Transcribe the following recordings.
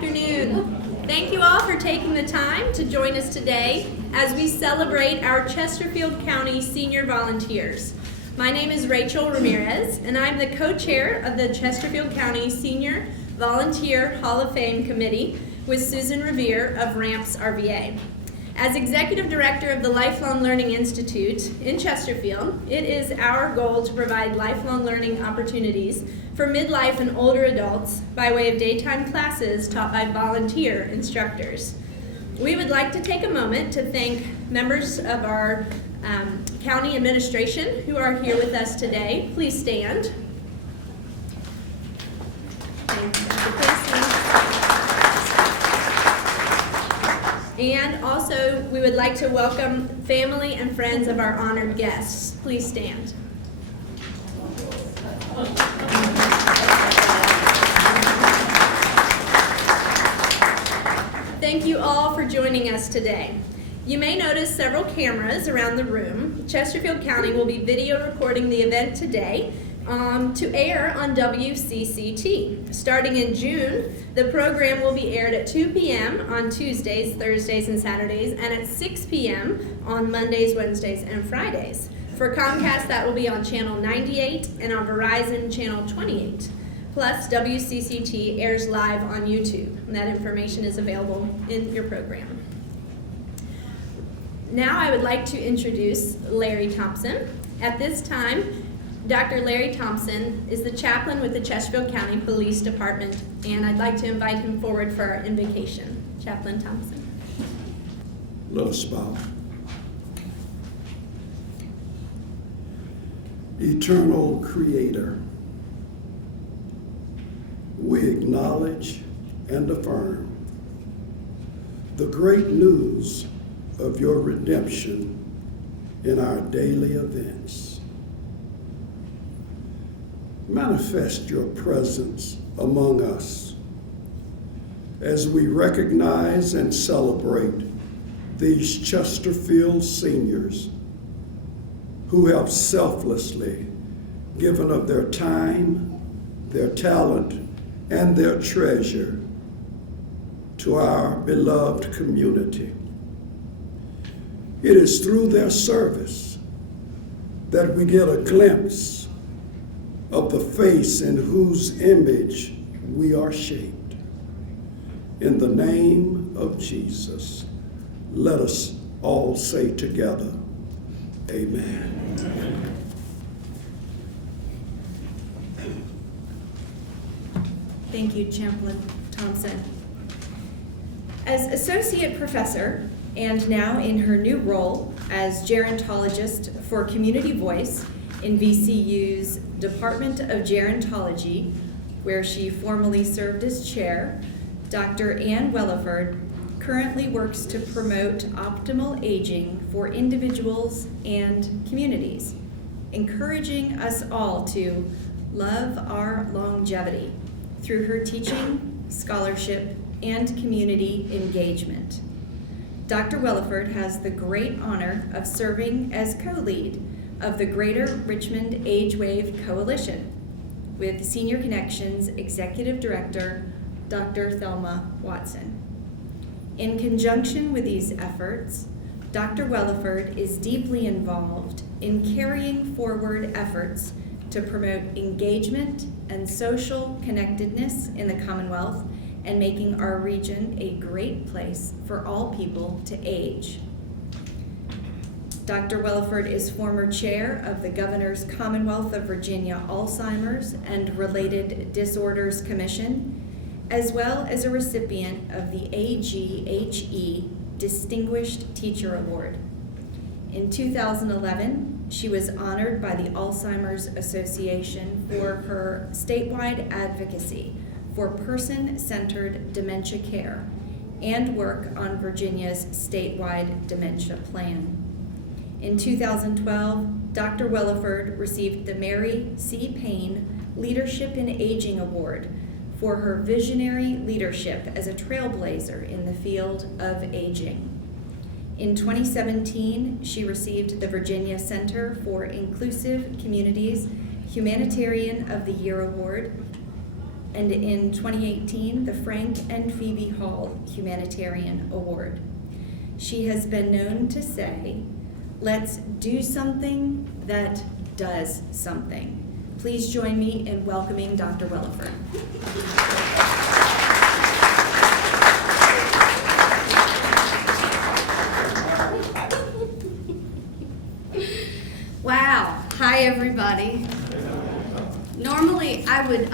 afternoon. Thank you all for taking the time to join us today as we celebrate our Chesterfield County senior volunteers. My name is Rachel Ramirez, and I'm the co-chair of the Chesterfield County Senior Volunteer Hall of Fame Committee with Susan Revere of RAMPS RVA. As Executive Director of the Lifelong Learning Institute in Chesterfield, it is our goal to provide lifelong learning opportunities for midlife and older adults by way of daytime classes taught by volunteer instructors. We would like to take a moment to thank members of our county administration who are here with us today. Please stand. And also, we would like to welcome family and friends of our honored guests. Please stand. Thank you all for joining us today. You may notice several cameras around the room. Chesterfield County will be video recording the event today to air on WCCT. Starting in June, the program will be aired at 2 p.m. on Tuesdays, Thursdays, and Saturdays, and at 6 p.m. on Mondays, Wednesdays, and Fridays. For Comcast, that will be on Channel 98 and on Verizon, Channel 28. Plus, WCCT airs live on YouTube, and that information is available in your program. Now I would like to introduce Larry Thompson. At this time, Dr. Larry Thompson is the chaplain with the Chesterfield County Police Department, and I'd like to invite him forward for our invocation. Chaplain Thompson. Let us bow. Eternal Creator, we acknowledge and affirm the great news of your redemption in our daily events. Manifest your presence among us as we recognize and celebrate these Chesterfield seniors who have selflessly given of their time, their talent, and their treasure to our beloved community. It is through their service that we get a glimpse of the face in whose image we are shaped. In the name of Jesus, let us all say together, amen. Thank you, Chaplain Thompson. As Associate Professor, and now in her new role as Gerontologist for Community Voice in VCU's Department of Gerontology, where she formerly served as chair, Dr. Ann Welliford currently works to promote optimal aging for individuals and communities, encouraging us all to love our longevity through her teaching, scholarship, and community engagement. Dr. Welliford has the great honor of serving as co-lead of the Greater Richmond Age Wave Coalition with Senior Connections Executive Director, Dr. Thelma Watson. In conjunction with these efforts, Dr. Welliford is deeply involved in carrying forward efforts to promote engagement and social connectedness in the Commonwealth and making our region a great place for all people to age. Dr. Welliford is former chair of the Governor's Commonwealth of Virginia Alzheimer's and Related Disorders Commission, as well as a recipient of the AGHE Distinguished Teacher Award. In 2011, she was honored by the Alzheimer's Association for her statewide advocacy for person-centered dementia care and work on Virginia's statewide dementia plan. In 2012, Dr. Welliford received the Mary C. Payne Leadership in Aging Award for her visionary leadership as a trailblazer in the field of aging. In 2017, she received the Virginia Center for Inclusive Communities Humanitarian of the Year Award and in 2018, the Frank and Phoebe Hall Humanitarian Award. She has been known to say, "Let's do something that does something." Please join me in welcoming Dr. Williford. Wow. Hi, everybody. Normally, I would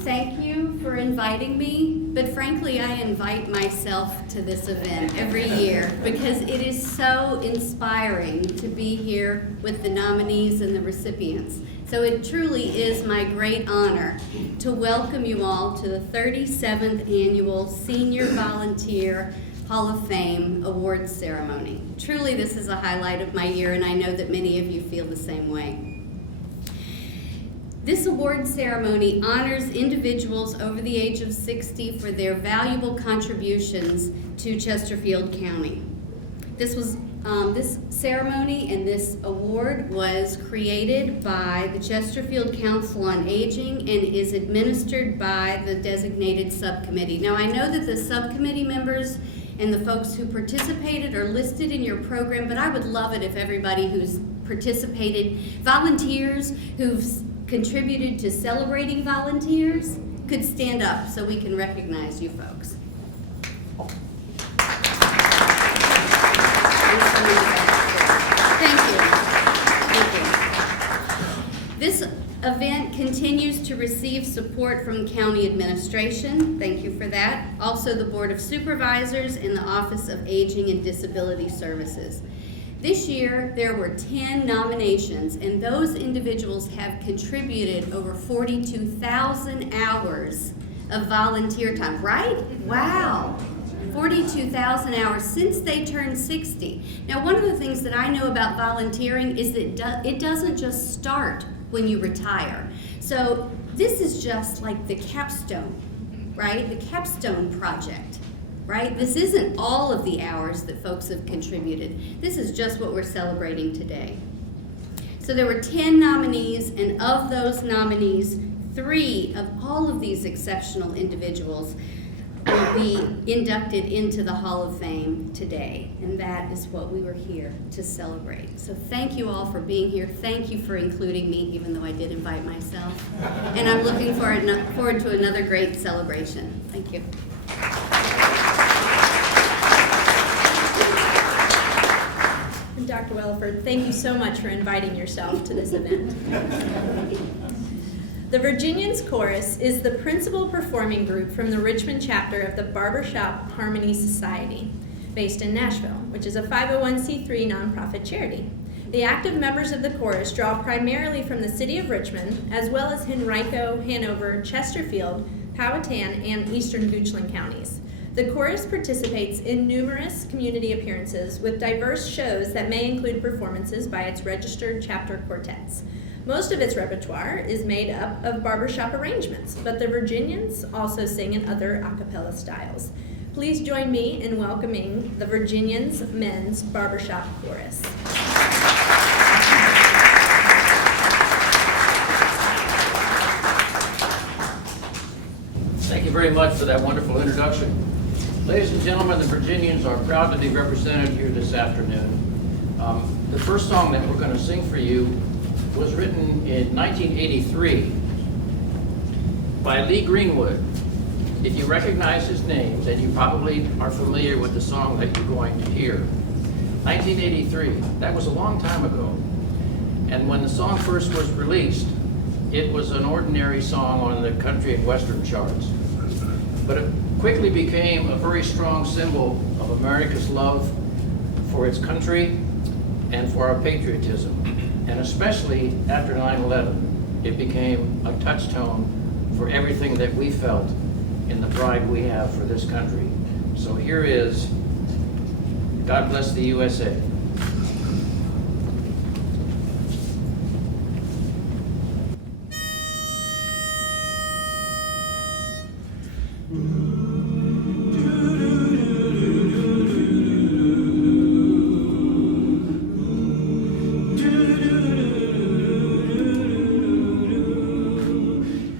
thank you for inviting me, but frankly, I invite myself to this event every year because it is so inspiring to be here with the nominees and the recipients. So it truly is my great honor to welcome you all to the 37th Annual Senior Volunteer Hall of Fame Awards Ceremony. Truly, this is a highlight of my year, and I know that many of you feel the same way. This award ceremony honors individuals over the age of 60 for their valuable contributions to Chesterfield County. This ceremony and this award was created by the Chesterfield Council on Aging and is administered by the designated subcommittee. Now, I know that the subcommittee members and the folks who participated are listed in your program, but I would love it if everybody who's participated, volunteers who've contributed to celebrating volunteers, could stand up so we can recognize you folks. Thank you. This event continues to receive support from county administration. Thank you for that. Also the Board of Supervisors and the Office of Aging and Disability Services. This year, there were 10 nominations, and those individuals have contributed over 42,000 hours of volunteer time, right? Wow. 42,000 hours since they turned 60. Now, one of the things that I know about volunteering is that it doesn't just start when you retire. So this is just like the capstone, right? The capstone project, right? This isn't all of the hours that folks have contributed. This is just what we're celebrating today. So there were 10 nominees, and of those nominees, 3 of all of these exceptional individuals will be inducted into the Hall of Fame today, and that is what we were here to celebrate. So thank you all for being here. Thank you for including me, even though I did invite myself. And I'm looking forward to another great celebration. Thank you. And Dr. Williford, thank you so much for inviting yourself to this event. The Virginians Chorus is the principal performing group from the Richmond chapter of the Barbershop Harmony Society, based in Nashville, which is a 501c3 nonprofit charity. The active members of the chorus draw primarily from the city of Richmond, as well as Henrico, Hanover, Chesterfield, Powhatan, and eastern Goochland counties. The chorus participates in numerous community appearances with diverse shows that may include performances by its registered chapter quartets. Most of its repertoire is made up of barbershop arrangements, but the Virginians also sing in other a cappella styles. Please join me in welcoming the Virginians Men's Barbershop Chorus. Thank you very much for that wonderful introduction. Ladies and gentlemen, the Virginians are proud to be represented here this afternoon. The first song that we're going to sing for you was written in 1983 by Lee Greenwood. If you recognize his name, then you probably are familiar with the song that you're going to hear. 1983, that was a long time ago. And when the song first was released, it was an ordinary song on the country and western charts. But it quickly became a very strong symbol of America's love for its country and for our patriotism. And especially after 9/11, it became a touchstone for everything that we felt in the pride we have for this country. So here is God Bless the USA.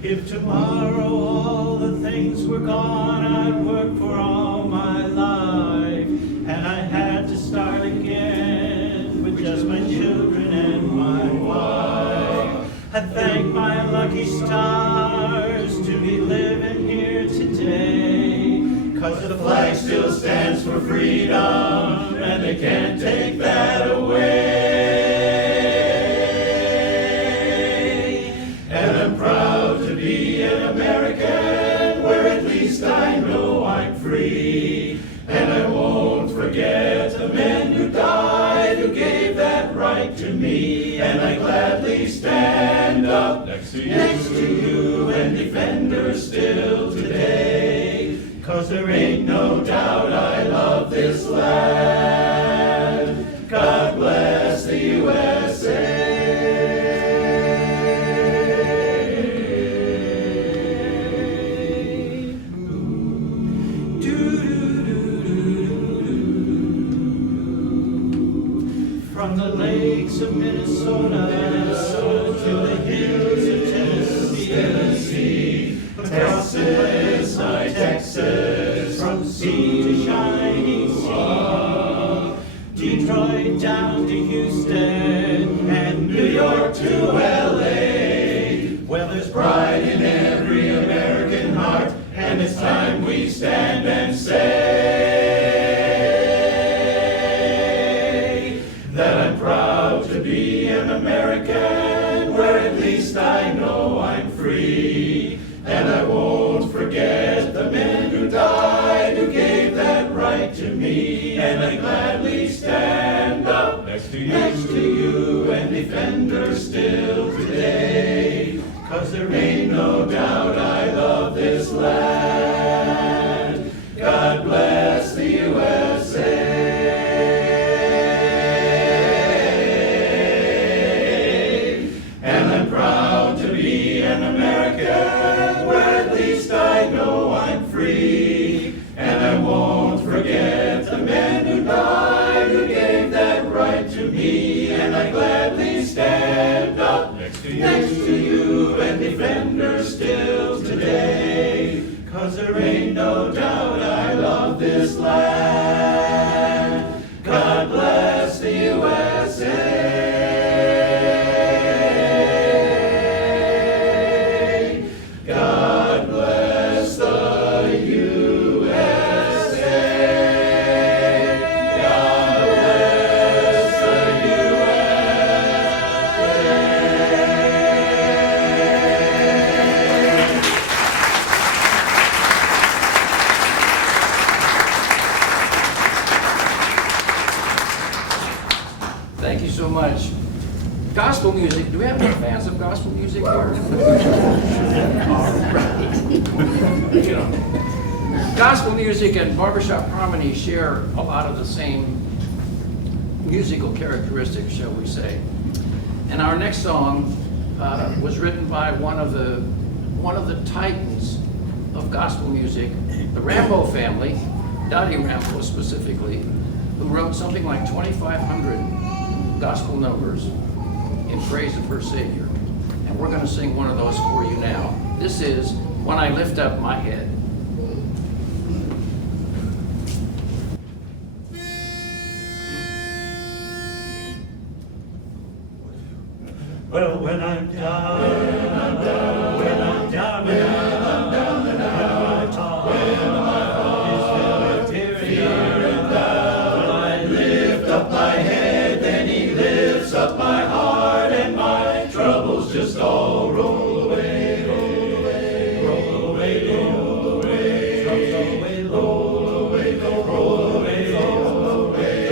If tomorrow all the things were gone I'd worked for all my life, and I had to start again with just my children and my wife. I thank my lucky stars to be living here today, 'cause the flag still stands for freedom, and they can't take that away. And I'm proud to be an American, where at least I know I'm free. And I won't forget the men who died, who gave that right to me. And I gladly stand up next to you and defend her still today. 'Cause there ain't no doubt I love this land. God bless the USA. From the lakes of Minnesota to the hills of Tennessee, across Texas, my Texas, from sea to shining sea, Detroit down to Houston, and New York to LA. Well, there's pride in every American heart, and it's time we stand and say that I'm proud to be an American, where at least I know I'm free. And I won't forget the men who died, who gave that right to me. And I gladly stand up next to you and defend her still today. 'Cause there ain't no doubt I love this land. God bless the USA. And I'm proud to be an American, where at least I know I'm free. And I won't forget the men who died, who gave that right to me. And I gladly stand up next to you and defend her still today. 'Cause there ain't no doubt I love this land. God bless the USA. God bless the USA. God bless the USA. Thank you so much. Gospel music, do we have any fans of gospel music here? All right. You know, gospel music and barbershop harmony share a lot of the same musical characteristics, shall we say. And our next song was written by one of the titans of gospel music, the Rambo family, Dottie Rambo specifically, who wrote something like 2,500 gospel numbers in praise of her Savior. And we're going to sing one of those for you now. This is When I Lift Up My Head. Well, when I'm down, when I'm down, when I'm down, when I'm down and out, when my heart is filled with fear and doubt, when I lift up my head, then He lifts up my heart, and my troubles just all roll away, roll away, roll away, roll away, troubles away, roll away, roll away, roll away,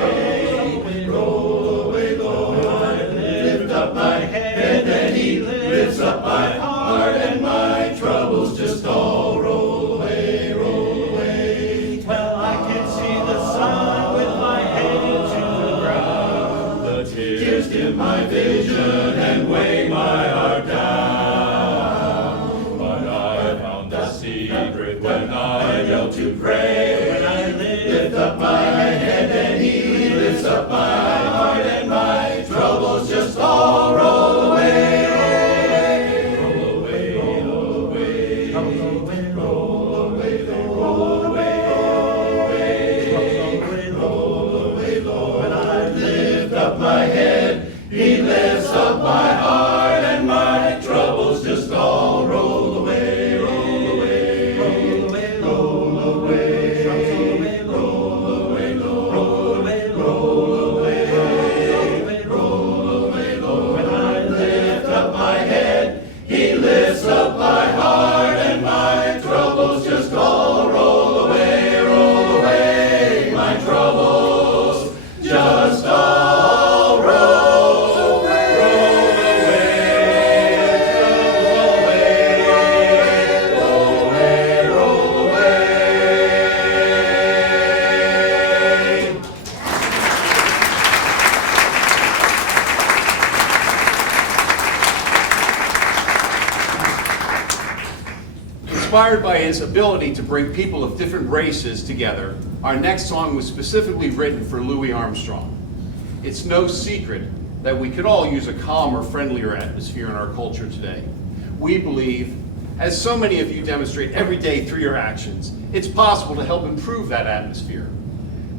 roll away, roll away. I lift up my head, then He lifts up my heart, and my troubles just all roll away, roll away. Well, I can see the sun with my head to the ground. The tears dim my vision and weigh my heart down. But I found the secret when I knelt to pray. When I lift up my head, then He lifts up my heart, and my troubles just all roll away. Roll away, roll away, roll Inspired by his ability to bring people of different races together, our next song was specifically written for Louis Armstrong. It's no secret that we could all use a calmer, friendlier atmosphere in our culture today. We believe, as so many of you demonstrate every day through your actions, it's possible to help improve that atmosphere.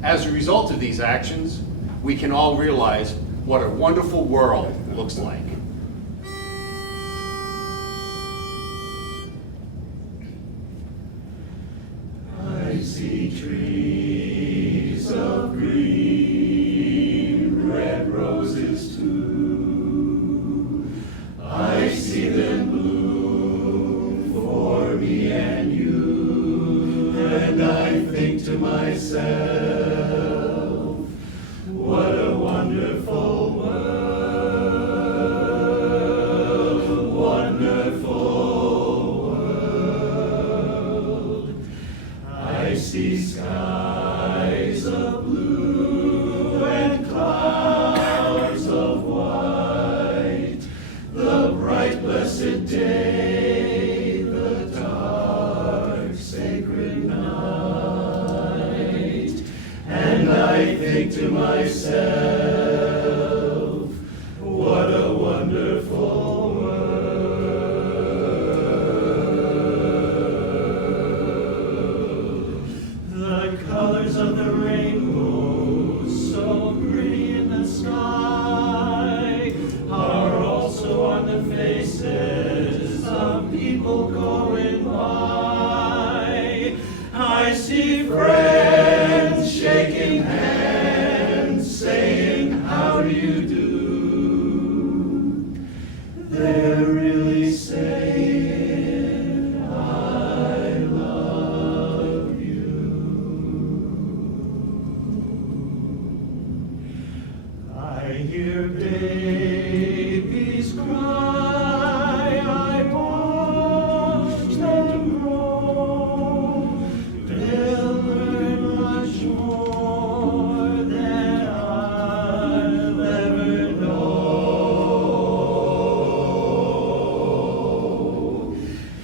As a result of these actions, we can all realize what a wonderful world looks like. I see trees of green, red roses too. I see them bloom for me and you, and I think to myself, what a wonderful world, wonderful world. I see skies of blue and clouds of white, the bright blessed day, the dark sacred night, and I think to myself, what a wonderful world. The colors of the rainbow, so pretty in the sky, are also on the faces of people going by. I see friends shaking hands, saying, how do you do? They're really saying, I love you. I hear babies cry, I watch them grow. They'll learn much more than I'll ever know.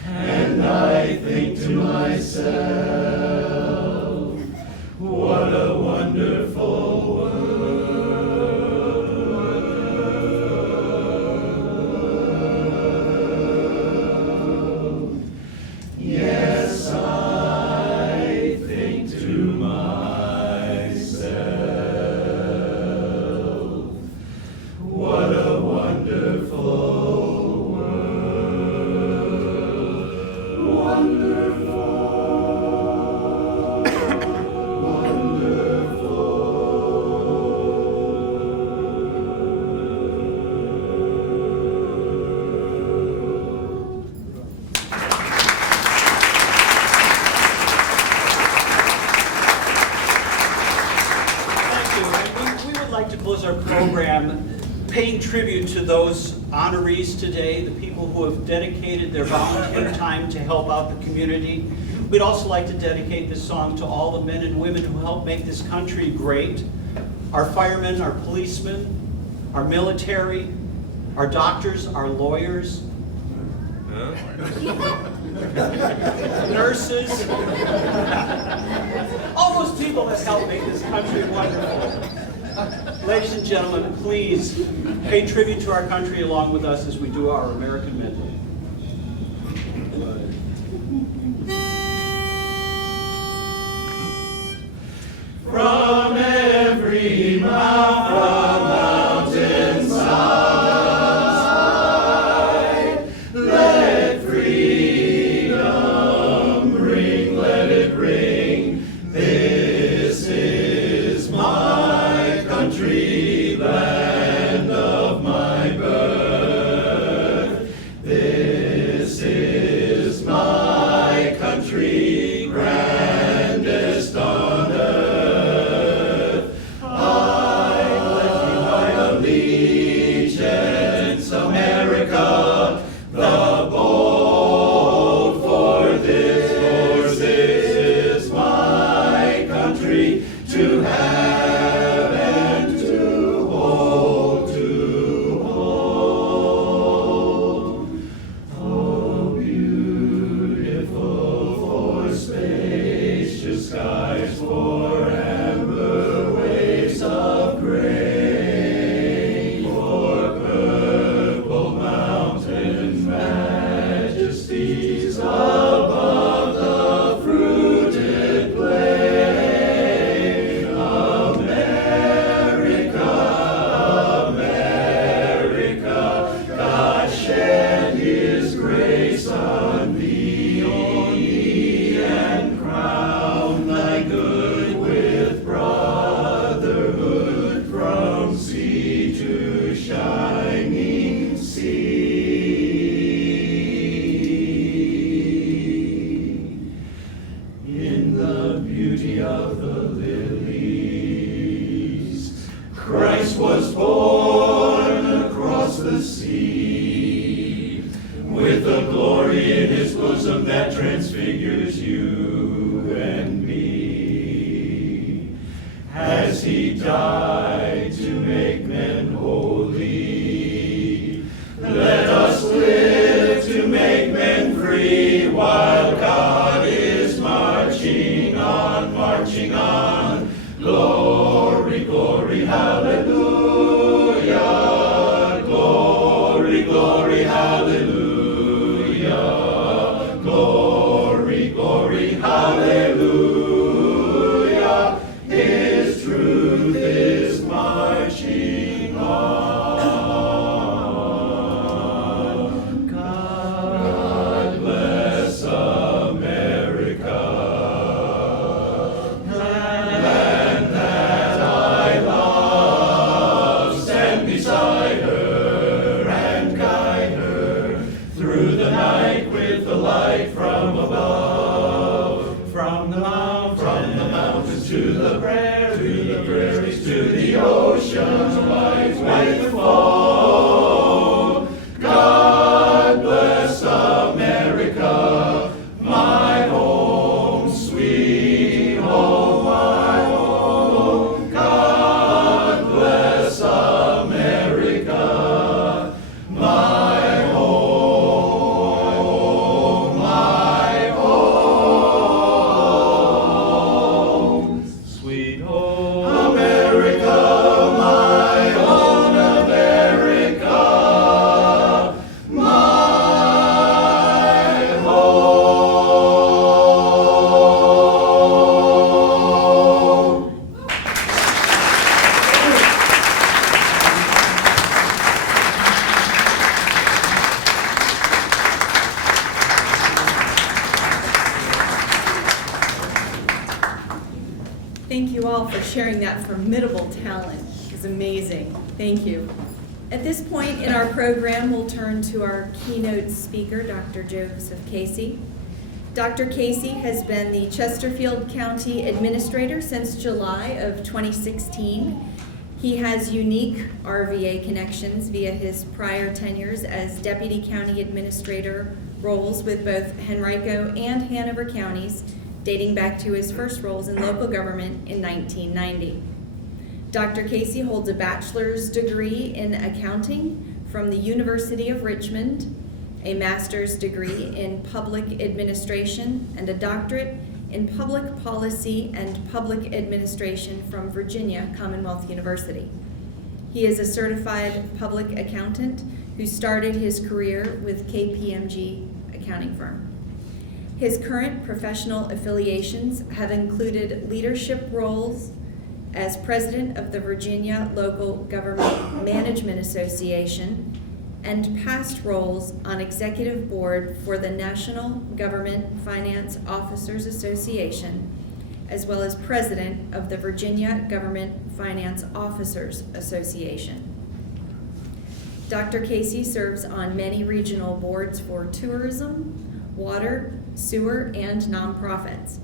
And I think to myself, what a wonderful world. Yes, I think to myself, what a wonderful world, wonderful, Thank you. And we would like to close our program paying tribute to those honorees today, the people who have dedicated their volunteer time to help out the community. We'd also like to dedicate this song to all the men and women who help make this country great. Our firemen, our policemen, our military, our doctors, our lawyers, nurses, all those people that help make this country wonderful. Ladies and gentlemen, please pay tribute to our country along with us as we do our American medley. from every mountainside, let freedom ring, let it ring. This is my country, land of my birth. This bosom that transfigures you and me. Has he died to make men holy? Let us live to make men free while God is marching on, marching on. Glory, glory, hallelujah. Glory, glory, hallelujah. Glory, glory, hallelujah. His truth is marching on. God bless America. Land that I love, stand beside her and guide her through the night with the light from above. From the mountains to the prairies, to the ocean's white foam. God bless America, my home, sweet home, my home. God bless America, my home, my home. Sweet home, America, my own America, my home. Thank you all for sharing that formidable talent. It's amazing. Thank you. At this point in our program, we'll turn to our keynote speaker, Dr. Joseph Casey. Dr. Casey has been the Chesterfield County Administrator since July of 2016. He has unique RVA connections via his prior tenures as Deputy County Administrator roles with both Henrico and Hanover counties, dating back to his first roles in local government in 1990. Dr. Casey holds a bachelor's degree in accounting from the University of Richmond, a master's degree in public administration, and a doctorate in public policy and public administration from Virginia Commonwealth University. He is a certified public accountant who started his career with KPMG accounting firm. His current professional affiliations have included leadership roles as president of the Virginia Local Government Management Association and past roles on executive board for the National Government Finance Officers Association, as well as president of the Virginia Government Finance Officers Association. Dr. Casey serves on many regional boards for tourism, water, sewer, and nonprofits.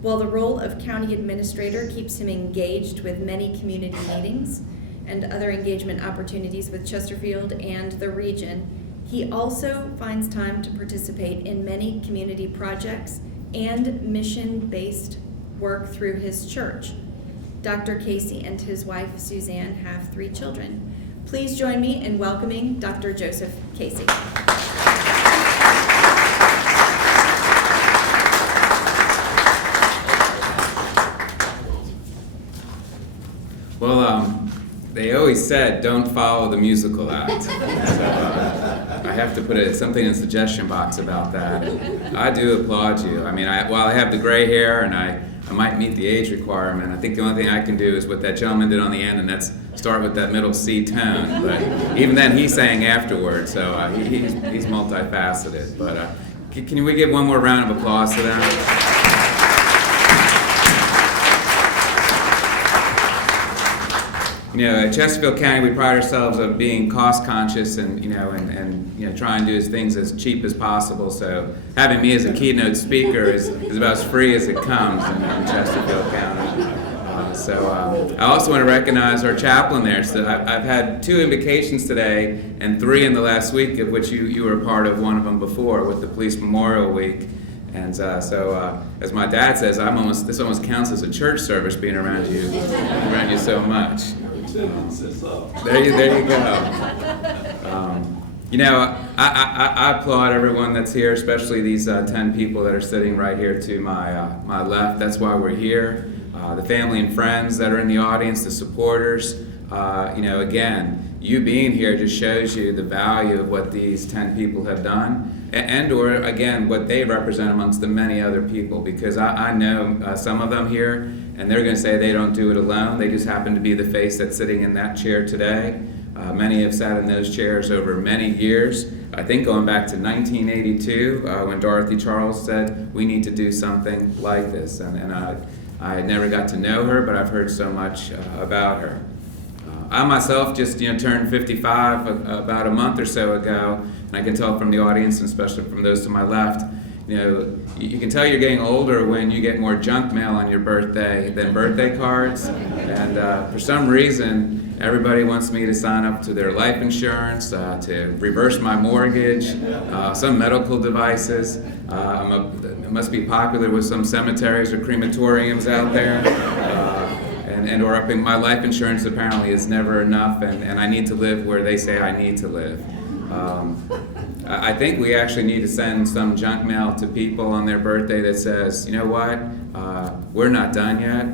While the role of county administrator keeps him engaged with many community meetings and other engagement opportunities with Chesterfield and the region, he also finds time to participate in many community projects and mission-based work through his church. Dr. Casey and his wife Suzanne have 3 children. Please join me in welcoming Dr. Joseph Casey. Well, they always said, don't follow the musical act. So I have to put something in the suggestion box about that. I do applaud you. I mean, while I have the gray hair and I might meet the age requirement, I think the only thing I can do is what that gentleman did on the end, and that's start with that middle C tone. But even then, he sang afterwards, so he's multifaceted. But can we give one more round of applause to them? You know, at Chesterfield County, we pride ourselves on being cost conscious and try and do things as cheap as possible. So having me as a keynote speaker is about as free as it comes in Chesterfield County. I also want to recognize our chaplain there. So I've had 2 invocations today and 3 in the last week, of which you were a part of one of them before with the Police Memorial Week. And as my dad says, this almost counts as a church service being around you so much. There you go. I applaud everyone that's here, especially these 10 people that are sitting right here to my left. That's why we're here. The family and friends that are in the audience, the supporters. Again, you being here just shows you the value of what these 10 people have done, or again, what they represent amongst the many other people, because I know some of them here, and they're going to say they don't do it alone. They just happen to be the face that's sitting in that chair today. Many have sat in those chairs over many years. I think going back to 1982, when Dorothy Charles said, we need to do something like this. And I never got to know her, but I've heard so much about her. I myself just turned 55 about a month or so ago, and I can tell from the audience, and especially from those to my left, you can tell you're getting older when you get more junk mail on your birthday than birthday cards. And for some reason, everybody wants me to sign up to their life insurance, to reverse my mortgage, some medical devices. It must be popular with some cemeteries or crematoriums out there. Or up in my life insurance apparently is never enough, and I need to live where they say I need to live. I think we actually need to send some junk mail to people on their birthday that says, you know what, we're not done yet.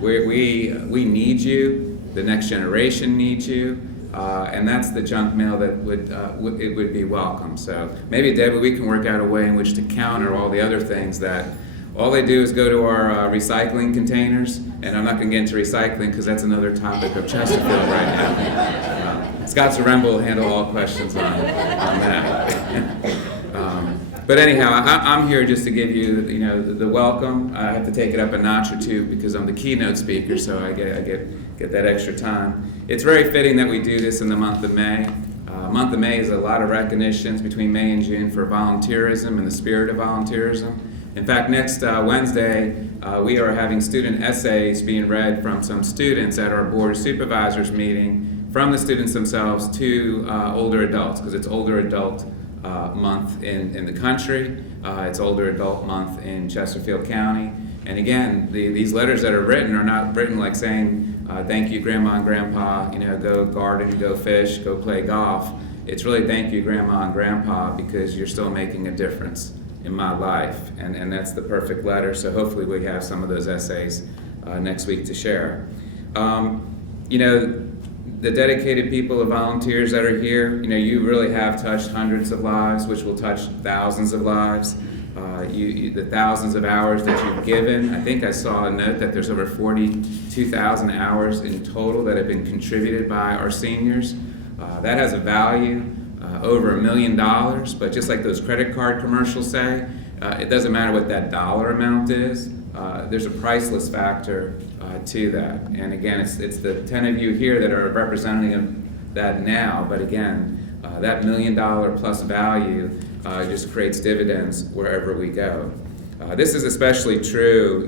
We need you. The next generation needs you. And that's the junk mail that would be welcome. So maybe, Debbie, we can work out a way in which to counter all the other things that all they do is go to our recycling containers, and I'm not going to get into recycling because that's another topic of Chesterfield right now. Scott Zaremba will handle all questions on that. But anyhow, I'm here just to give you, the welcome. I have to take it up a notch or two because I'm the keynote speaker, so I get that extra time. It's very fitting that we do this in the month of May. Month of May is a lot of recognitions between May and June for volunteerism and the spirit of volunteerism. In fact, next Wednesday, we are having student essays being read from some students at our Board of Supervisors meeting, from the students themselves to older adults, because it's Older Adult Month in the country. It's Older Adult Month in Chesterfield County. And again, these letters that are written are not written like saying, thank you, Grandma and Grandpa, go garden, go fish, go play golf. It's really thank you, Grandma and Grandpa, because you're still making a difference in my life, and that's the perfect letter. So hopefully we have some of those essays next week to share. The dedicated people, the volunteers that are here, you really have touched hundreds of lives, which will touch thousands of lives. The thousands of hours that you've given. I think I saw a note that there's over 42,000 hours in total that have been contributed by our seniors. That has a value. Over $1 million, but just like those credit card commercials say, it doesn't matter what that dollar amount is. There's a priceless factor to that. And again, it's the 10 of you here that are representing that now, but again, that $1 million plus value just creates dividends wherever we go. This is especially true,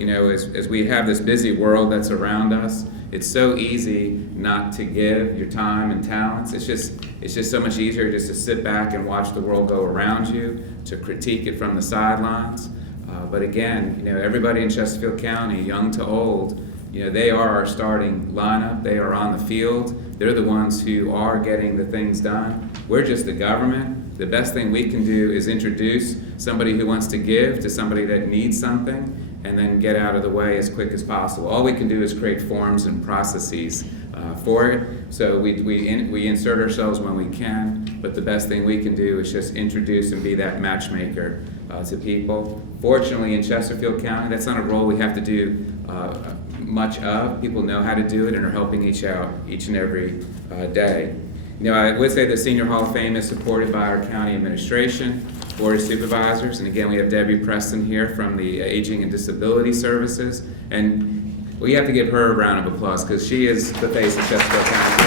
as we have this busy world that's around us. It's so easy not to give your time and talents. It's just so much easier just to sit back and watch the world go around you, to critique it from the sidelines. But again, everybody in Chesterfield County, young to old, they are our starting lineup. They are on the field. They're the ones who are getting the things done. We're just the government. The best thing we can do is introduce somebody who wants to give to somebody that needs something, and then get out of the way as quick as possible. All we can do is create forms and processes for it. So we insert ourselves when we can, but the best thing we can do is just introduce and be that matchmaker to people. Fortunately, in Chesterfield County, that's not a role we have to do much of. People know how to do it and are helping each and every day. I would say the Senior Hall of Fame is supported by our county administration, Board of Supervisors, and again, we have Debbie Preston here from the Aging and Disability Services, and we have to give her a round of applause because she is the face of Chesterfield County.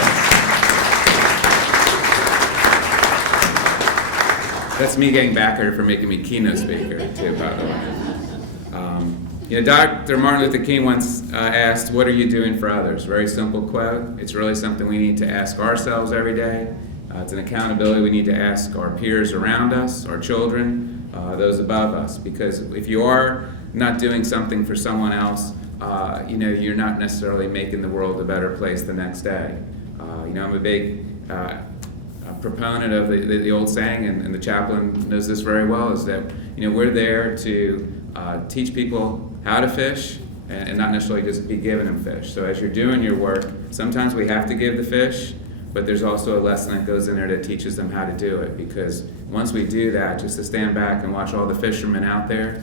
That's me getting back at her for making me keynote speaker, too, by the way. You know, Dr. Martin Luther King once asked, "What are you doing for others?" Very simple quote. It's really something we need to ask ourselves every day. It's an accountability we need to ask our peers around us, our children, those above us. Because if you are not doing something for someone else, you know, you're not necessarily making the world a better place the next day. You know, I'm a big proponent of the old saying, and the chaplain knows this very well, is that, you know, we're there to teach people how to fish and not necessarily just be giving them fish. So as you're doing your work, sometimes we have to give the fish, but there's also a lesson that goes in there that teaches them how to do it. Because once we do that, just to stand back and watch all the fishermen out there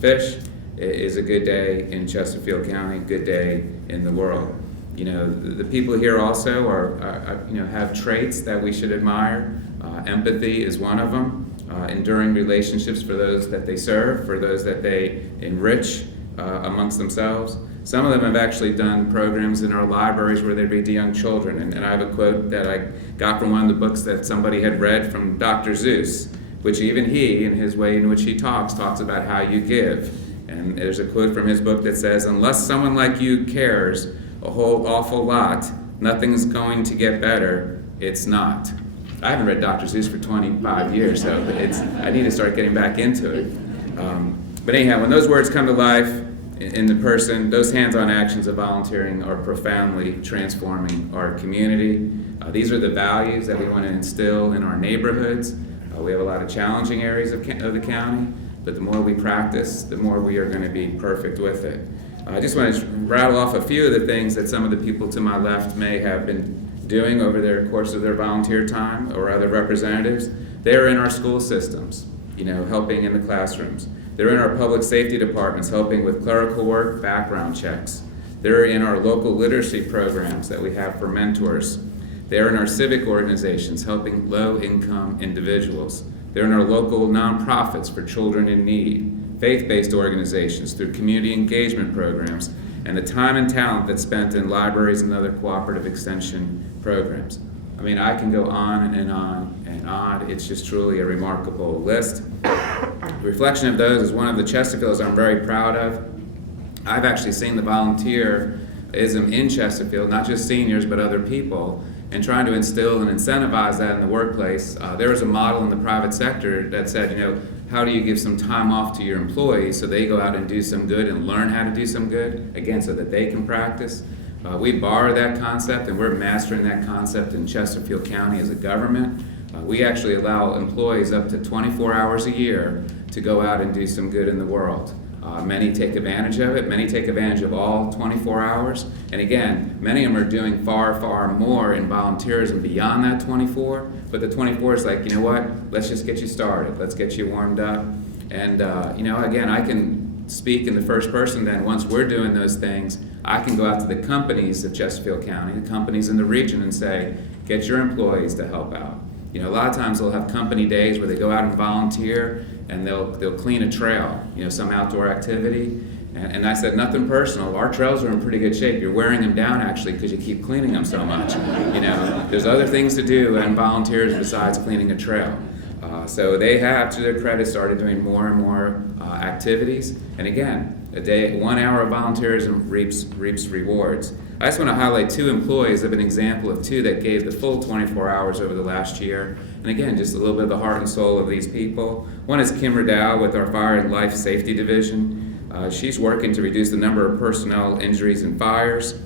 fish is a good day in Chesterfield County, good day in the world. You know, the people here also are you know, have traits that we should admire. Empathy is one of them. Enduring relationships for those that they serve, for those that they enrich amongst themselves. Some of them have actually done programs in our libraries where they read to young children. And I have a quote that I got from one of the books that somebody had read from Dr. Seuss, which even he, in his way in which he talks about how you give. And there's a quote from his book that says, "Unless someone like you cares a whole awful lot, nothing's going to get better. It's not." I haven't read Dr. Seuss for 25 years, so I need to start getting back into it. But anyhow, when those words come to life in the person, those hands-on actions of volunteering are profoundly transforming our community. These are the values that we want to instill in our neighborhoods. We have a lot of challenging areas of the county, but the more we practice, the more we are going to be perfect with it. I just want to rattle off a few of the things that some of the people to my left may have been doing over their course of their volunteer time, or other representatives. They're in our school systems, you know, helping in the classrooms. They're in our public safety departments, helping with clerical work, background checks. They're in our local literacy programs that we have for mentors. They're in our civic organizations, helping low-income individuals. They're in our local nonprofits for children in need, faith-based organizations through community engagement programs, and the time and talent that's spent in libraries and other cooperative extension programs. I mean, I can go on and on and on. It's just truly a remarkable list. The reflection of those is one of the Chesterfields I'm very proud of. I've actually seen the volunteerism in Chesterfield, not just seniors, but other people, and trying to instill and incentivize that in the workplace. There was a model in the private sector that said, you know, how do you give some time off to your employees so they go out and do some good and learn how to do some good, again, so that they can practice. We borrow that concept, and we're mastering that concept in Chesterfield County as a government. We actually allow employees up to 24 hours a year to go out and do some good in the world. Many take advantage of it. Many take advantage of all 24 hours. And again, many of them are doing far, far more in volunteerism beyond that 24. But the 24 is like, you know what? Let's just get you started. Let's get you warmed up. And, you know, again, I can speak in the first person then. Once we're doing those things, I can go out to the companies of Chesterfield County, the companies in the region, and say, get your employees to help out. You know, a lot of times they'll have company days where they go out and volunteer, and they'll clean a trail, you know, some outdoor activity. And I said, nothing personal. Our trails are in pretty good shape. You're wearing them down, actually, because you keep cleaning them so much. You know, there's other things to do and volunteers besides cleaning a trail. So they have, to their credit, started doing more and more activities. And again, a day, 1 hour of volunteerism reaps rewards. I just want to highlight two employees of an example of two that gave the full 24 hours over the last year. And again, just a little bit of the heart and soul of these people. One is Kim Ridow with our Fire and Life Safety Division. She's working to reduce the number of personnel injuries and fires,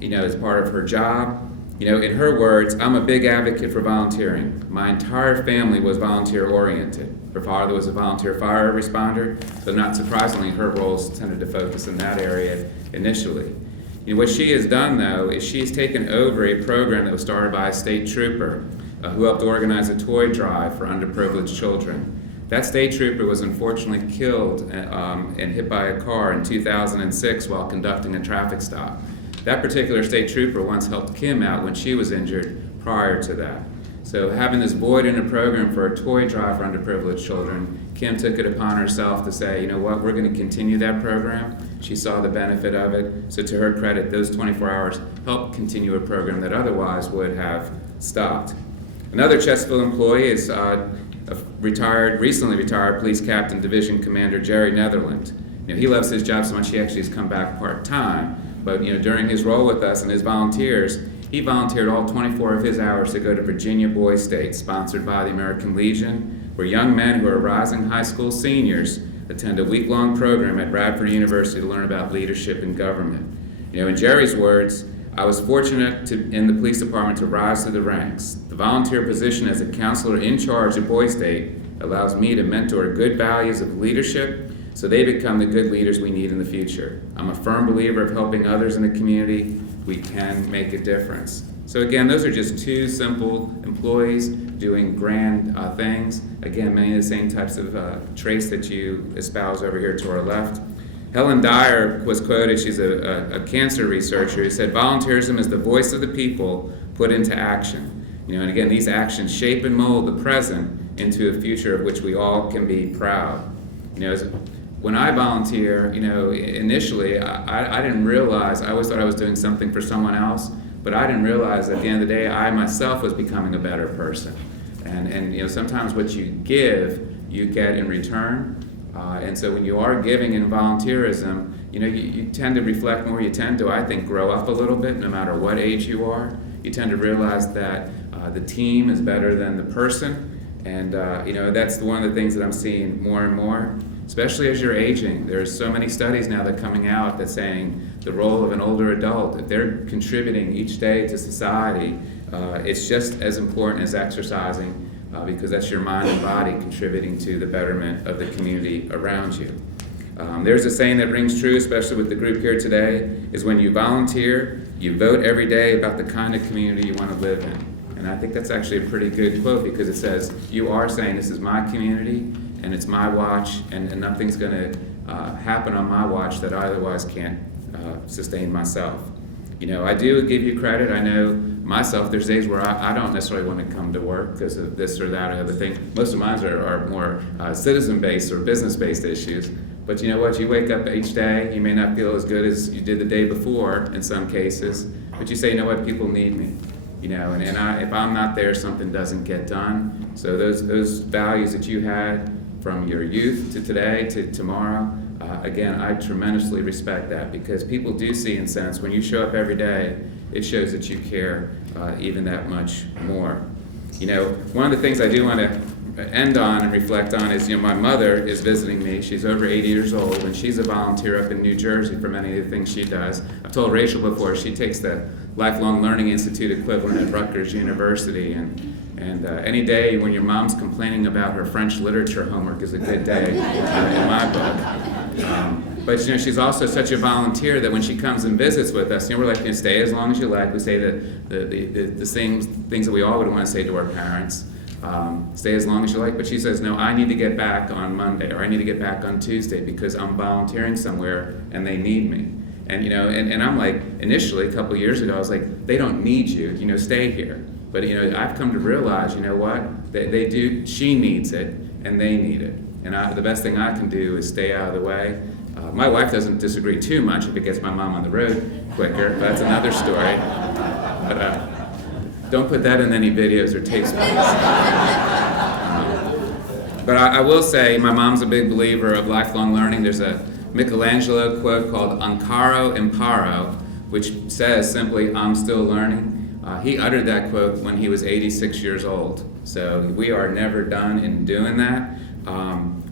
you know, as part of her job. You know, in her words, I'm a big advocate for volunteering. My entire family was volunteer-oriented. Her father was a volunteer fire responder, so not surprisingly, her roles tended to focus in that area initially. You know, what she has done, though, is she's taken over a program that was started by a state trooper who helped organize a toy drive for underprivileged children. That state trooper was unfortunately killed and hit by a car in 2006 while conducting a traffic stop. That particular state trooper once helped Kim out when she was injured prior to that. So having this void in a program for a toy drive for underprivileged children, Kim took it upon herself to say, you know what, we're going to continue that program. She saw the benefit of it. So to her credit, those 24 hours helped continue a program that otherwise would have stopped. Another Chesterfield employee is recently retired Police Captain Division Commander Jerry Netherland. He loves his job so much he actually has come back part-time. But during his role with us and his volunteers, he volunteered all 24 of his hours to go to Virginia Boys State, sponsored by the American Legion, where young men who are rising high school seniors attend a week-long program at Radford University to learn about leadership and government. In Jerry's words, I was fortunate in the police department to rise through the ranks. The volunteer position as a counselor in charge at Boys State allows me to mentor good values of leadership so they become the good leaders we need in the future. I'm a firm believer of helping others in the community. We can make a difference. So again, those are just two simple employees doing grand things. Again, many of the same types of traits that you espouse over here to our left. Helen Dyer was quoted, she's a cancer researcher, who said, volunteerism is the voice of the people put into action. And again, these actions shape and mold the present into a future of which we all can be proud. When I volunteer, initially, I didn't realize, I always thought I was doing something for someone else, but I didn't realize at the end of the day, I myself was becoming a better person. And sometimes what you give, you get in return. And so when you are giving in volunteerism, you tend to reflect more, you tend to, I think, grow up a little bit no matter what age you are. You tend to realize that the team is better than the person. And that's one of the things that I'm seeing more and more, especially as you're aging. There's so many studies now that are coming out that's saying the role of an older adult, if they're contributing each day to society, it's just as important as exercising, because that's your mind and body contributing to the betterment of the community around you. There's a saying that rings true, especially with the group here today, is when you volunteer, you vote every day about the kind of community you want to live in. And I think that's actually a pretty good quote, because it says, you are saying this is my community, and it's my watch, and nothing's going to happen on my watch that I otherwise can't sustain myself. I do give you credit. I know myself, there's days where I don't necessarily want to come to work because of this or that or other thing. Most of mine are more citizen-based or business-based issues. But you know what? You wake up each day, you may not feel as good as you did the day before in some cases, but you say, you know what? People need me. And if I'm not there, something doesn't get done. So those values that you had from your youth to today to tomorrow, again, I tremendously respect that, because people do see and sense when you show up every day, it shows that you care even that much more. One of the things I do want to end on and reflect on is, my mother is visiting me. She's over 80 years old, and she's a volunteer up in New Jersey for many of the things she does. I've told Rachel before, she takes the Lifelong Learning Institute equivalent at Rutgers University, and any day when your mom's complaining about her French literature homework is a good day in my book. But she's also such a volunteer that when she comes and visits with us, we're like, stay as long as you like. We say the same things that we all would want to say to our parents. Stay as long as you like, but she says, no, I need to get back on Monday, or I need to get back on Tuesday because I'm volunteering somewhere and they need me. And and I'm like, initially a couple of years ago, I was like, they don't need you, stay here. But I've come to realize, what, they do. She needs it, and they need it. And the best thing I can do is stay out of the way. My wife doesn't disagree too much if it gets my mom on the road quicker, but that's another story. But don't put that in any videos or tapes, please. But I will say, my mom's a big believer of lifelong learning. There's a Michelangelo quote called Ancaro Imparo, which says simply, I'm still learning. He uttered that quote when he was 86 years old. So we are never done in doing that.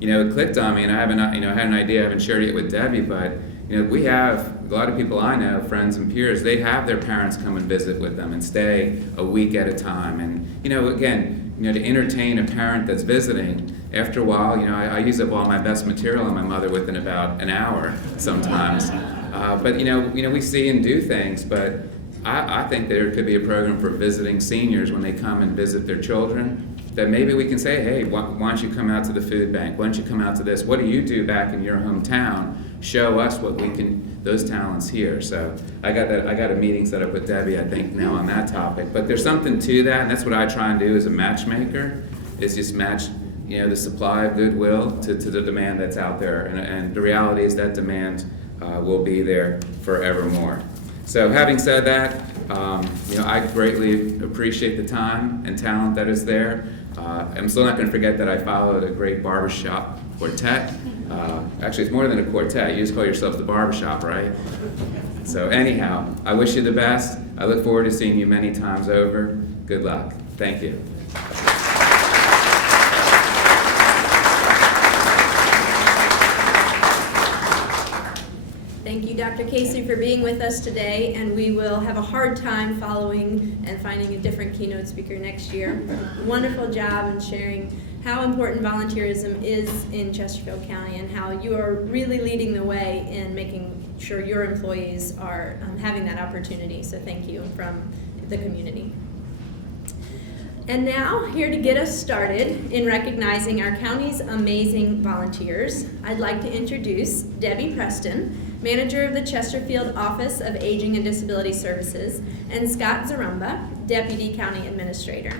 It clicked on me, and I had an idea. I haven't shared it with Debbie, but we have a lot of people I know, friends and peers. They have their parents come and visit with them and stay a week at a time. And again, to entertain a parent that's visiting, after a while, I use up all my best material on my mother within about an hour sometimes. But we see and do things, but I think there could be a program for visiting seniors when they come and visit their children, that maybe we can say, hey, why don't you come out to the food bank? Why don't you come out to this? What do you do back in your hometown? Show us what we can, those talents here. So I got a meeting set up with Debbie, I think, now on that topic. But there's something to that, and that's what I try and do as a matchmaker, is just match the supply of goodwill to the demand that's out there. And the reality is that demand will be there forevermore. So having said that, I greatly appreciate the time and talent that is there. I'm still not going to forget that I followed a great barbershop quartet. Actually, it's more than a quartet. You just call yourselves the Barbershop, right? So anyhow, I wish you the best. I look forward to seeing you many times over. Good luck. Thank you. Thank you, Dr. Casey, for being with us today, and we will have a hard time following and finding a different keynote speaker next year. Wonderful job in sharing how important volunteerism is in Chesterfield County and how you are really leading the way in making sure your employees are having that opportunity. So thank you from the community. And now, here to get us started in recognizing our county's amazing volunteers, I'd like to introduce Debbie Preston, Manager of the Chesterfield Office of Aging and Disability Services, and Scott Zarumba, Deputy County Administrator.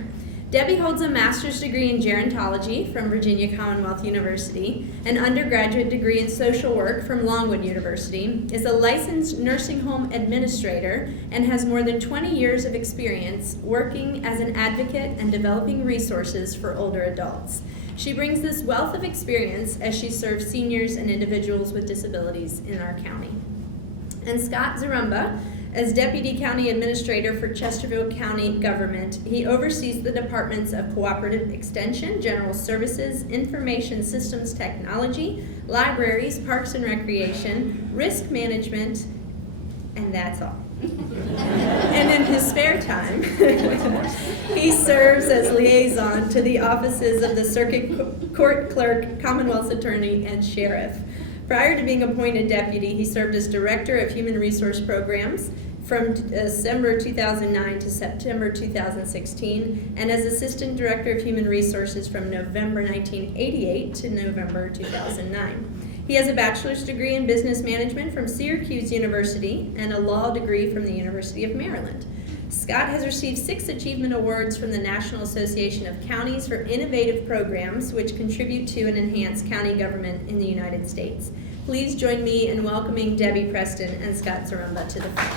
Debbie holds a master's degree in gerontology from Virginia Commonwealth University, an undergraduate degree in social work from Longwood University, is a licensed nursing home administrator, and has more than 20 years of experience working as an advocate and developing resources for older adults. She brings this wealth of experience as she serves seniors and individuals with disabilities in our county. And Scott Zarumba, as Deputy County Administrator for Chesterfield County Government, he oversees the departments of Cooperative Extension, General Services, Information Systems Technology, Libraries, Parks and Recreation, Risk Management, and that's all. And in his spare time, he serves as liaison to the offices of the Circuit Court Clerk, Commonwealth's Attorney, and Sheriff. Prior to being appointed deputy, he served as Director of Human Resource Programs from December 2009 to September 2016, and as Assistant Director of Human Resources from November 1988 to November 2009. He has a bachelor's degree in business management from Syracuse University and a law degree from the University of Maryland. Scott has received 6 achievement awards from the National Association of Counties for innovative programs which contribute to and enhance county government in the United States. Please join me in welcoming Debbie Preston and Scott Zarumba to the front.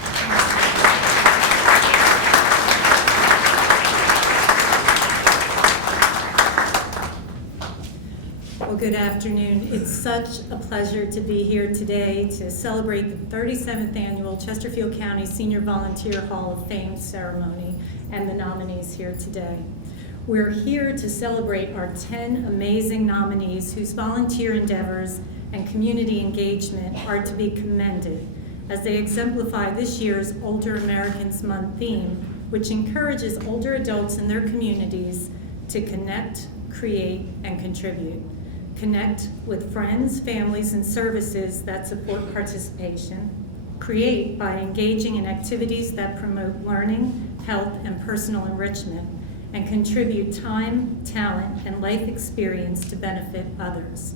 Well, good afternoon. It's such a pleasure to be here today to celebrate the 37th annual Chesterfield County Senior Volunteer Hall of Fame ceremony and the nominees here today. We're here to celebrate our 10 amazing nominees whose volunteer endeavors and community engagement are to be commended as they exemplify this year's Older Americans Month theme, which encourages older adults in their communities to connect, create, and contribute. Connect with friends, families, and services that support participation. Create by engaging in activities that promote learning, health, and personal enrichment, and contribute time, talent, and life experience to benefit others.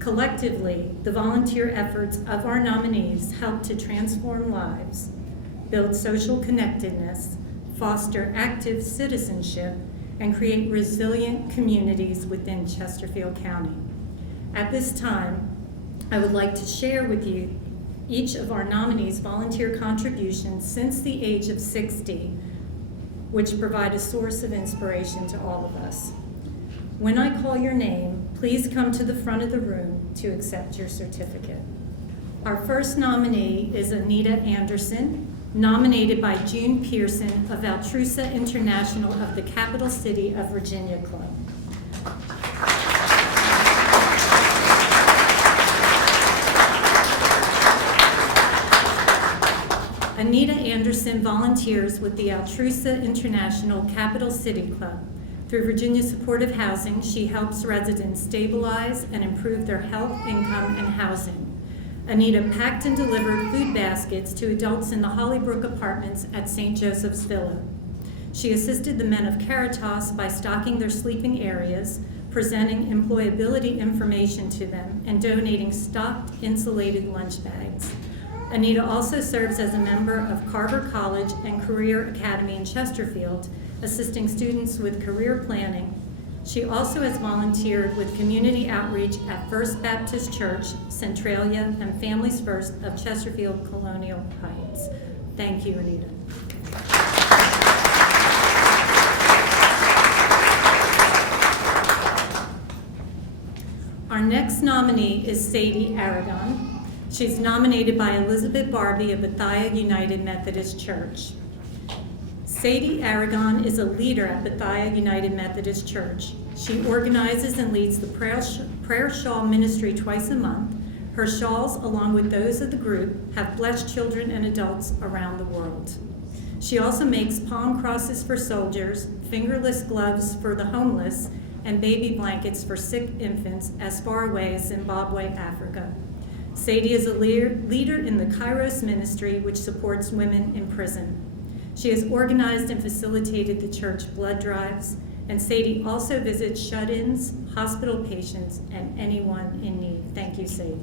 Collectively, the volunteer efforts of our nominees help to transform lives, build social connectedness, foster active citizenship, and create resilient communities within Chesterfield County. At this time, I would like to share with you each of our nominees' volunteer contributions since the age of 60, which provide a source of inspiration to all of us. When I call your name, please come to the front of the room to accept your certificate. Our first nominee is Anita Anderson, nominated by June Pearson of Altrusa International of the Capital City of Virginia Club. Anita Anderson volunteers with the Altrusa International Capital City Club. Through Virginia Supportive Housing, she helps residents stabilize and improve their health, income, and housing. Anita packed and delivered food baskets to adults in the Hollybrook apartments at St. Joseph's Villa. She assisted the men of Caritas by stocking their sleeping areas, presenting employability information to them, and donating stocked insulated lunch bags. Anita also serves as a member of Carver College and Career Academy in Chesterfield, assisting students with career planning. She also has volunteered with community outreach at First Baptist Church, Centralia, and Families First of Chesterfield Colonial Heights. Thank you, Anita. Our next nominee is Sadie Aragon. She's nominated by Elizabeth Barbie of Bethia United Methodist Church. Sadie Aragon is a leader at Bethia United Methodist Church. She organizes and leads the prayer shawl ministry twice a month. Her shawls, along with those of the group, have blessed children and adults around the world. She also makes palm crosses for soldiers, fingerless gloves for the homeless, and baby blankets for sick infants as far away as Zimbabwe, Africa. Sadie is a leader in the Kairos ministry, which supports women in prison. She has organized and facilitated the church blood drives, and Sadie also visits shut-ins, hospital patients, and anyone in need. Thank you, Sadie.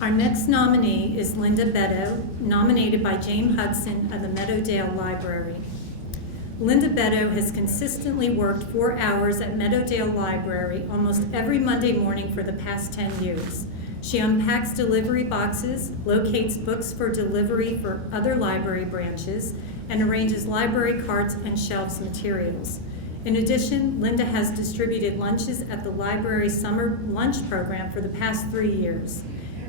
Our next nominee is Linda Beto, nominated by James Hudson of the Meadowdale Library. Linda Beto has consistently worked 4 hours at Meadowdale Library almost every Monday morning for the past 10 years. She unpacks delivery boxes, locates books for delivery for other library branches, and arranges library carts and shelves materials. In addition, Linda has distributed lunches at the library summer lunch program for the past 3 years.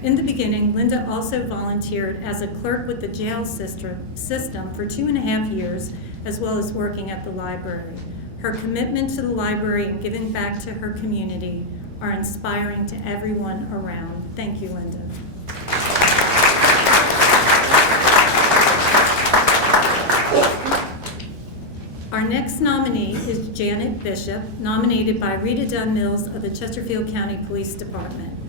In the beginning, Linda also volunteered as a clerk with the jail system for 2.5 years, as well as working at the library. Her commitment to the library and giving back to her community are inspiring to everyone around. Thank you, Linda. Our next nominee is Janet Bishop, nominated by Rita Dunn Mills of the Chesterfield County Police Department.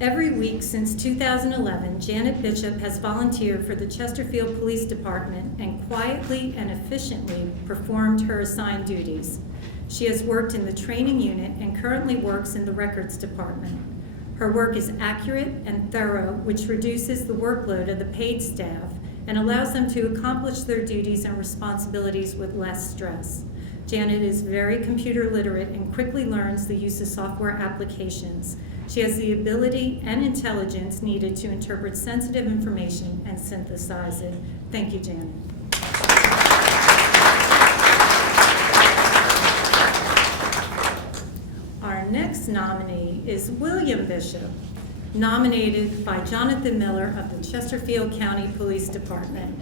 Every week since 2011, Janet Bishop has volunteered for the Chesterfield Police Department and quietly and efficiently performed her assigned duties. She has worked in the training unit and currently works in the records department. Her work is accurate and thorough, which reduces the workload of the paid staff and allows them to accomplish their duties and responsibilities with less stress. Janet is very computer literate and quickly learns the use of software applications. She has the ability and intelligence needed to interpret sensitive information and synthesize it. Thank you, Janet. Our next nominee is William Bishop, nominated by Jonathan Miller of the Chesterfield County Police Department.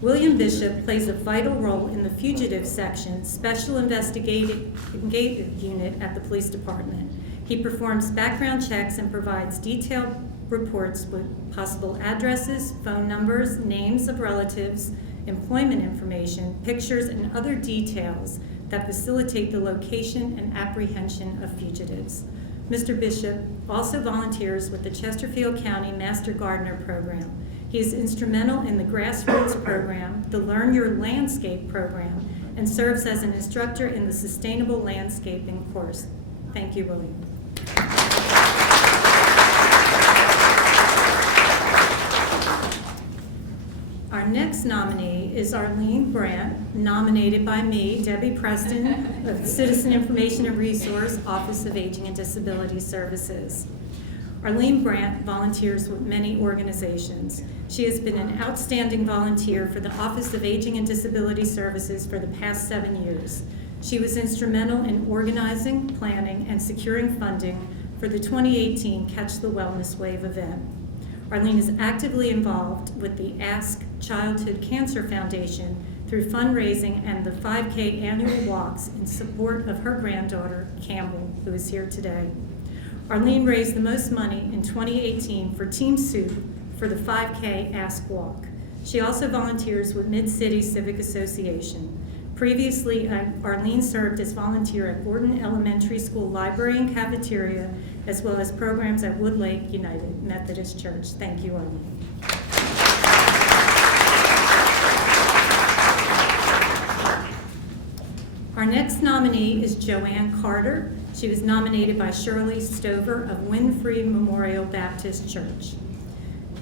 William Bishop plays a vital role in the fugitive section special investigative unit at the police department. He performs background checks and provides detailed reports with possible addresses, phone numbers, names of relatives, employment information, pictures, and other details that facilitate the location and apprehension of fugitives. Mr. Bishop also volunteers with the Chesterfield County Master Gardener Program. He is instrumental in the Grassroots Program, the Learn Your Landscape Program, and serves as an instructor in the Sustainable Landscaping course. Thank you, William. Our next nominee is Arlene Brandt, nominated by me, Debbie Preston, of Citizen Information and Resource, Office of Aging and Disability Services. Arlene Brandt volunteers with many organizations. She has been an outstanding volunteer for the Office of Aging and Disability Services for the past 7 years. She was instrumental in organizing, planning, and securing funding for the 2018 Catch the Wellness Wave event. Arlene is actively involved with the Ask Childhood Cancer Foundation through fundraising and the 5K annual walks in support of her granddaughter, Campbell, who is here today. Arlene raised the most money in 2018 for Team Soup for the 5K Ask Walk. She also volunteers with Mid-City Civic Association. Previously, Arlene served as volunteer at Gordon Elementary School Library and Cafeteria, as well as programs at Woodlake United Methodist Church. Thank you, Arlene. Our next nominee is Joanne Carter. She was nominated by Shirley Stover of Winfrey Memorial Baptist Church.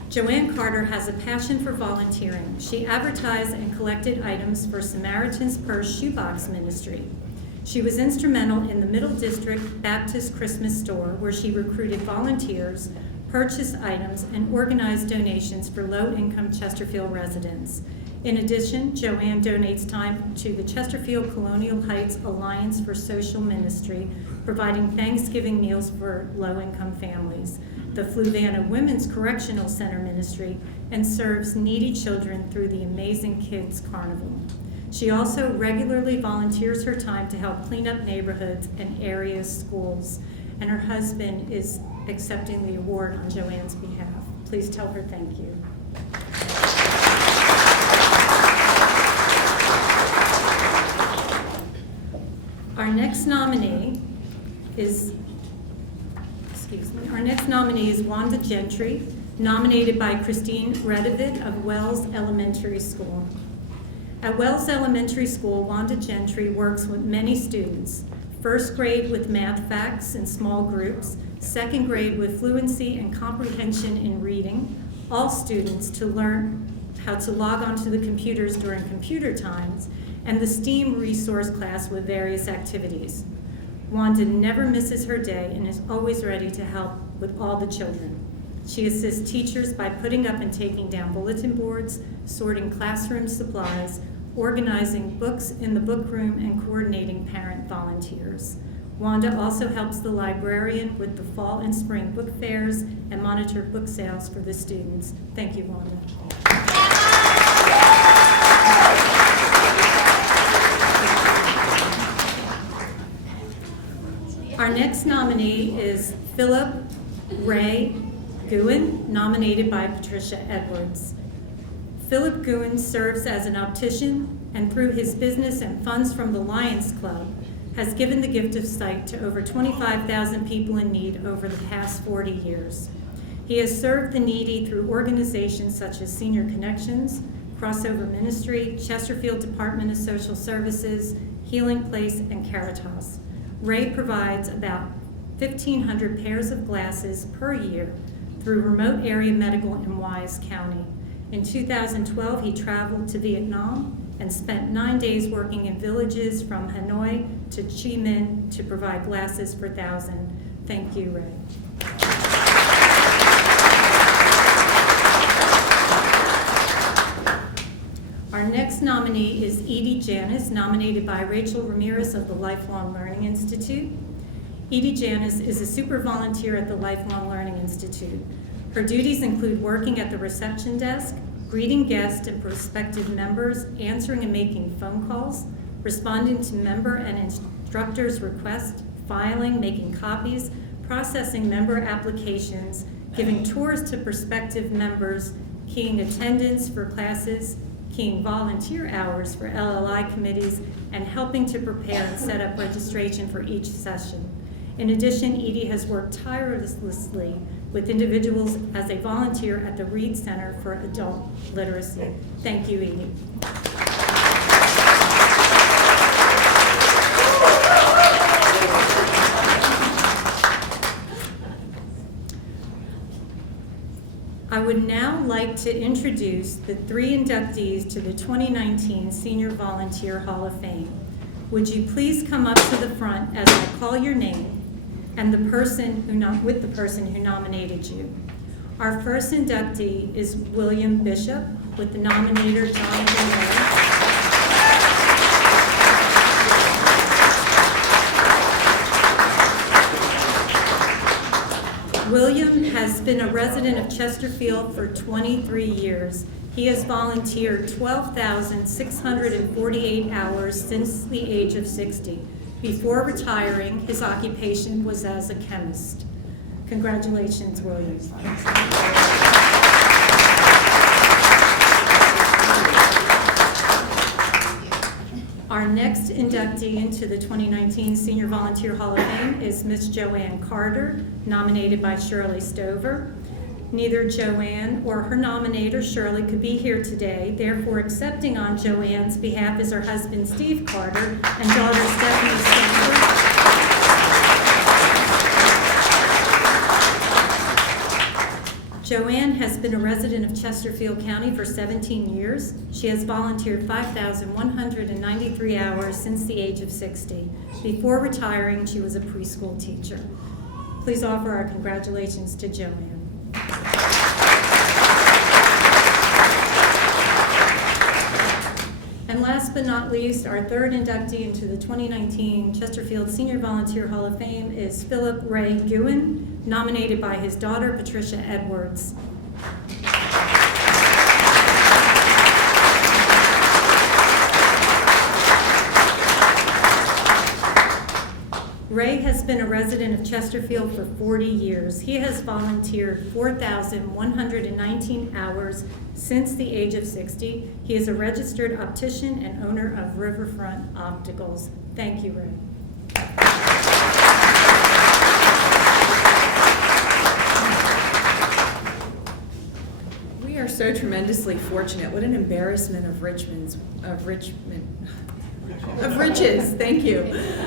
Joanne Carter has a passion for volunteering. She advertised and collected items for Samaritan's Purse Shoebox Ministry. She was instrumental in the Middle District Baptist Christmas Store, where she recruited volunteers, purchased items, and organized donations for low-income Chesterfield residents. In addition, Joanne donates time to the Chesterfield Colonial Heights Alliance for Social Ministry, providing Thanksgiving meals for low-income families, the Fluvanna Women's Correctional Center Ministry, and serves needy children through the Amazing Kids Carnival. She also regularly volunteers her time to help clean up neighborhoods and area schools, and her husband is accepting the award on Joanne's behalf. Please tell her thank you. Our next nominee is Wanda Gentry, nominated by Christine Redevid of Wells Elementary School. At Wells Elementary School, Wanda Gentry works with many students. First grade with math facts in small groups, second grade with fluency and comprehension in reading, all students to learn how to log onto the computers during computer times, and the STEAM resource class with various activities. Wanda never misses her day and is always ready to help with all the children. She assists teachers by putting up and taking down bulletin boards, sorting classroom supplies, organizing books in the book room, and coordinating parent volunteers. Wanda also helps the librarian with the fall and spring book fairs and monitor book sales for the students. Thank you, Wanda. Our next nominee is Philip Ray Guin, nominated by Patricia Edwards. Philip Guin serves as an optician, and through his business and funds from the Lions Club, has given the gift of sight to over 25,000 people in need over the past 40 years. He has served the needy through organizations such as Senior Connections, Crossover Ministry, Chesterfield Department of Social Services, Healing Place, and Caritas. Ray provides about 1,500 pairs of glasses per year through remote area medical in Wise County. In 2012, he traveled to Vietnam and spent 9 days working in villages from Hanoi to Chi Minh to provide glasses for thousands. Thank you, Ray. Our next nominee is Edie Janis, nominated by Rachel Ramirez of the Lifelong Learning Institute. Edie Janis is a super volunteer at the Lifelong Learning Institute. Her duties include working at the reception desk, greeting guests and prospective members, answering and making phone calls, responding to member and instructors' requests, filing, making copies, processing member applications, giving tours to prospective members, keying attendance for classes, keying volunteer hours for LLI committees, and helping to prepare and set up registration for each session. In addition, Edie has worked tirelessly with individuals as a volunteer at the Reed Center for Adult Literacy. Thank you, Edie. I would now like to introduce the 3 inductees to the 2019 Senior Volunteer Hall of Fame. Would you please come up to the front as I call your name and the person who nominated you. Our first inductee is William Bishop with the nominator Jonathan Ray. William has been a resident of Chesterfield for 23 years. He has volunteered 12,648 hours since the age of 60. Before retiring, his occupation was as a chemist. Congratulations, William. Our next inductee into the 2019 Senior Volunteer Hall of Fame is Miss Joanne Carter, nominated by Shirley Stover. Neither Joanne or her nominator, Shirley, could be here today. Therefore, accepting on Joanne's behalf is her husband, Steve Carter, and daughter, Stephanie Stover. Joanne has been a resident of Chesterfield County for 17 years. She has volunteered 5,193 hours since the age of 60. Before retiring, she was a preschool teacher. Please offer our congratulations to Joanne. And last but not least, our third inductee into the 2019 Chesterfield Senior Volunteer Hall of Fame is Philip Ray Guin, nominated by his daughter, Patricia Edwards. Ray has been a resident of Chesterfield for 40 years. He has volunteered 4,119 hours since the age of 60. He is a registered optician and owner of Riverfront Opticals. Thank you, Ray. We are so tremendously fortunate. What an embarrassment of riches. Thank you.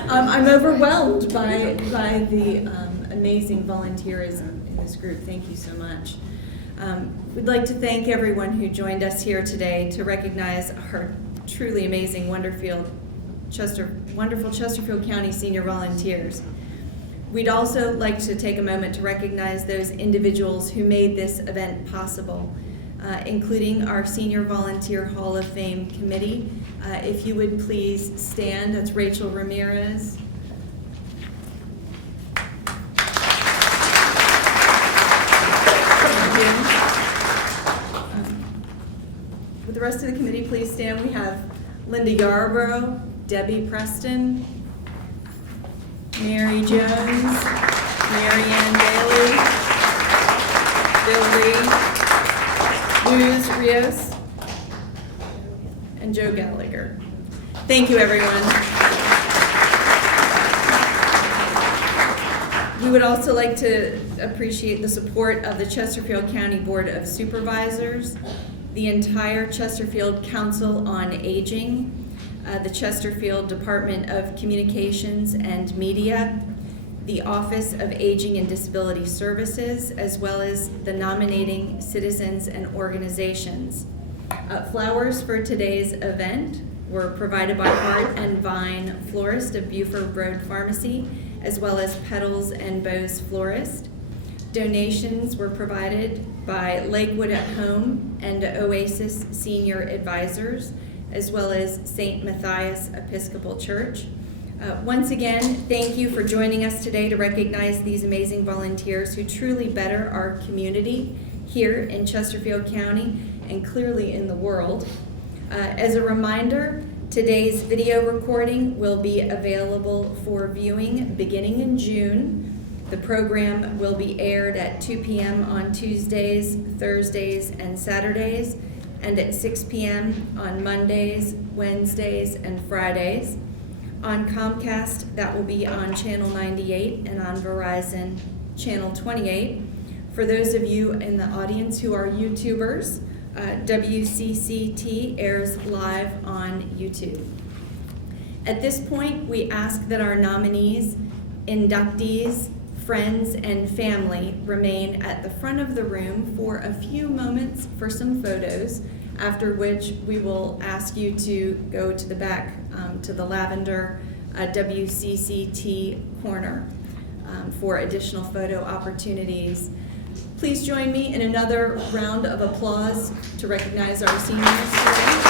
I'm overwhelmed by the amazing volunteerism in this group. Thank you so much. We'd like to thank everyone who joined us here today to recognize our truly amazing, wonderful Chesterfield County senior volunteers. We'd also like to take a moment to recognize those individuals who made this event possible, including our Senior Volunteer Hall of Fame Committee. If you would please stand, that's Rachel Ramirez. Would the rest of the committee please stand? We have Linda Yarborough, Debbie Preston, Mary Jones, Mary Ann Bailey, Bill Lee, Luz Rios, and Joe Gallagher. Thank you, everyone. We would also like to appreciate the support of the Chesterfield County Board of Supervisors, the entire Chesterfield Council on Aging, the Chesterfield Department of Communications and Media, the Office of Aging and Disability Services, as well as the nominating citizens and organizations. Flowers for today's event were provided by Heart and Vine Florist of Buford Road Pharmacy, as well as Petals and Bows Florist. Donations were provided by Lakewood at Home and Oasis Senior Advisors, as well as St. Matthias Episcopal Church. Once again, thank you for joining us today to recognize these amazing volunteers who truly better our community here in Chesterfield County and clearly in the world. As a reminder, today's video recording will be available for viewing beginning in June. The program will be aired at 2 p.m. on Tuesdays, Thursdays, and Saturdays, and at 6 p.m. on Mondays, Wednesdays, and Fridays. On Comcast, that will be on Channel 98, and on Verizon, Channel 28. For those of you in the audience who are YouTubers, WCCT airs live on YouTube. At this point, we ask that our nominees, inductees, friends, and family remain at the front of the room for a few moments for some photos, after which we will ask you to go to the back to the lavender WCCT corner for additional photo opportunities. Please join me in another round of applause to recognize our seniors today.